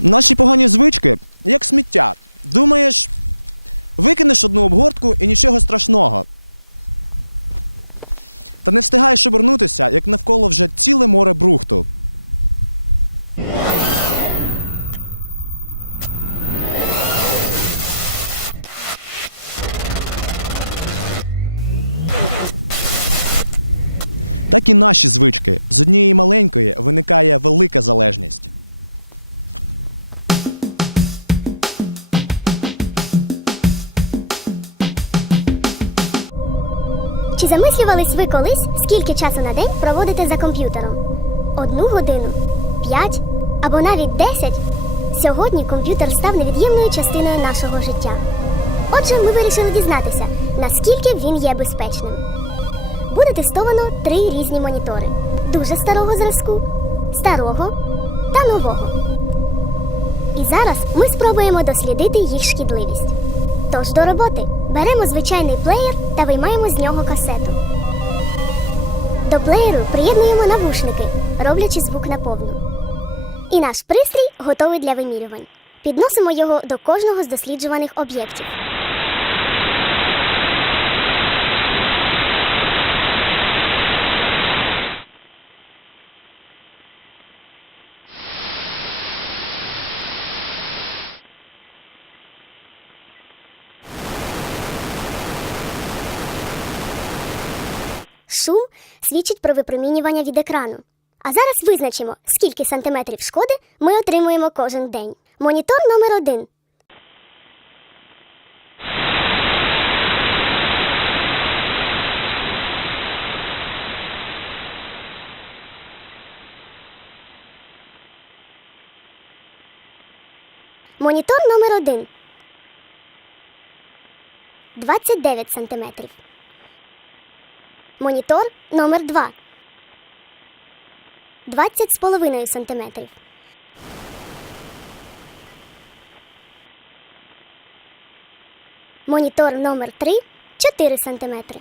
Наші погані звички, як сміття. Думаєш, викинеш одну обгортку і нічого страшного. Та не встигаєш обернутися, як навколо вже ціле море брухту. Так і наші звички. З однієї маленької виникає велика залежність. Замислювались ви колись, скільки часу на день проводите за комп'ютером? Одну годину, п'ять або навіть десять? Сьогодні комп'ютер став невід'ємною частиною нашого життя. Отже, ми вирішили дізнатися, наскільки він є безпечним. Буде тестовано три різні монітори: дуже старого зразку, старого та нового. І зараз ми спробуємо дослідити їх шкідливість. Тож до роботи беремо звичайний плеєр та виймаємо з нього касету. До плеєру приєднуємо навушники, роблячи звук наповну. І наш пристрій готовий для вимірювань. Підносимо його до кожного з досліджуваних об'єктів. Шум свідчить про випромінювання від екрану. А зараз визначимо, скільки сантиметрів шкоди ми отримуємо кожен день. Монітор номер один. Монітор номер один. 29 сантиметрів. Монітор номер 2 20 з половиною сантиметрів. Монітор номер 3 4 сантиметри.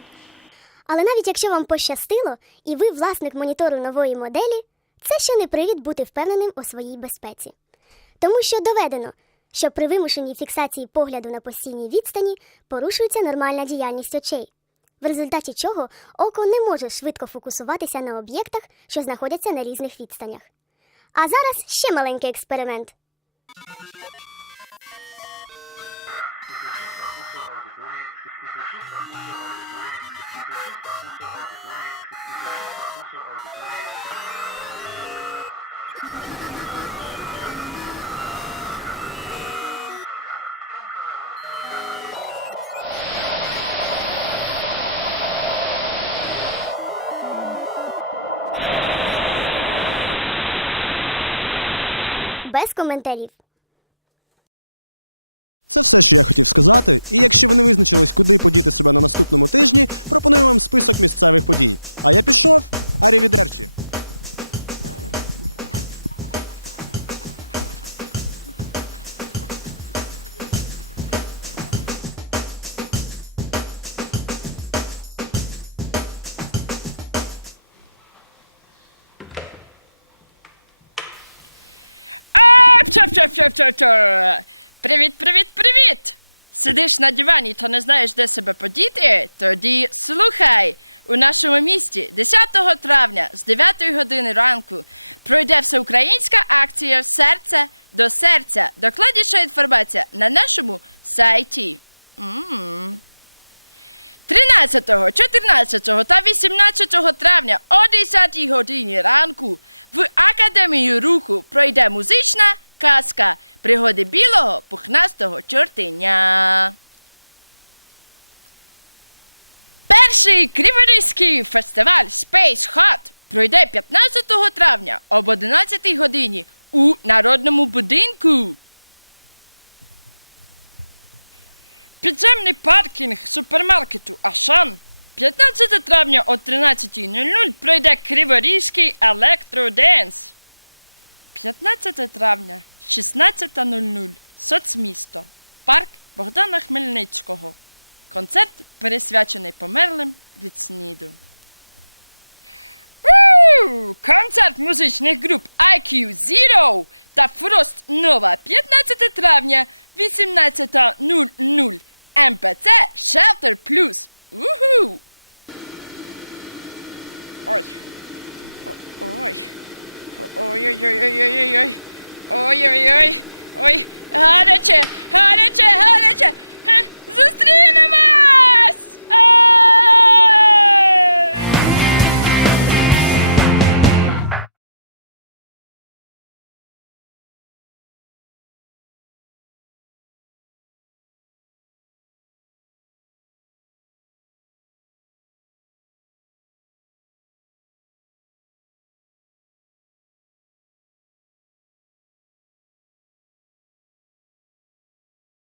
Але навіть якщо вам пощастило і ви власник монітору нової моделі, це ще не привід бути впевненим у своїй безпеці. Тому що доведено, що при вимушеній фіксації погляду на постійній відстані порушується нормальна діяльність очей в результаті чого око не може швидко фокусуватися на об'єктах, що знаходяться на різних відстанях. А зараз ще маленький експеримент. Без коментарів. Це все, що я хотів сказати. І якщо ви не визначились, куди подіти себе на наступному тижні, пропоную вам список місцевих подій. А я пішов. Арівідерчі. Привіт, привіт, привіт! Сидиш на дивані та не знаєш, де себе подіти? Тоді слухай! У нашому місті 10 травня з 9 години ранку пройде всеукраїнська акція Серце до серця. Докладніша інформація на нашому сайті. М. 13, 14 та 18 травня о 10 годині ранку в Академії руху пройде музична казка Пригоди білого пухнастого чортеня. Перший криворізький фестиваль Space Hot пройде 15 травня об 11 годині у Народному будинку. Підземний паркінг супермаркету Ашан 15 травня о 13.00 пройде Криворізький електроденс. 15 травня 16.00 Соцмісто. Парк Богдана Хмельницького. Концерт присвячений померлим від сніду. Концерт музичних груп IQ Zero та Frost Nova 15 травня 18.00 МПЦ Shelter Plus. Уху! Ой. Ой. Ой-ой-ой-ой-ой-ой. Ой-ой-ой. Ой. Гаряче, гаряче, гаряче. Зустрінемо!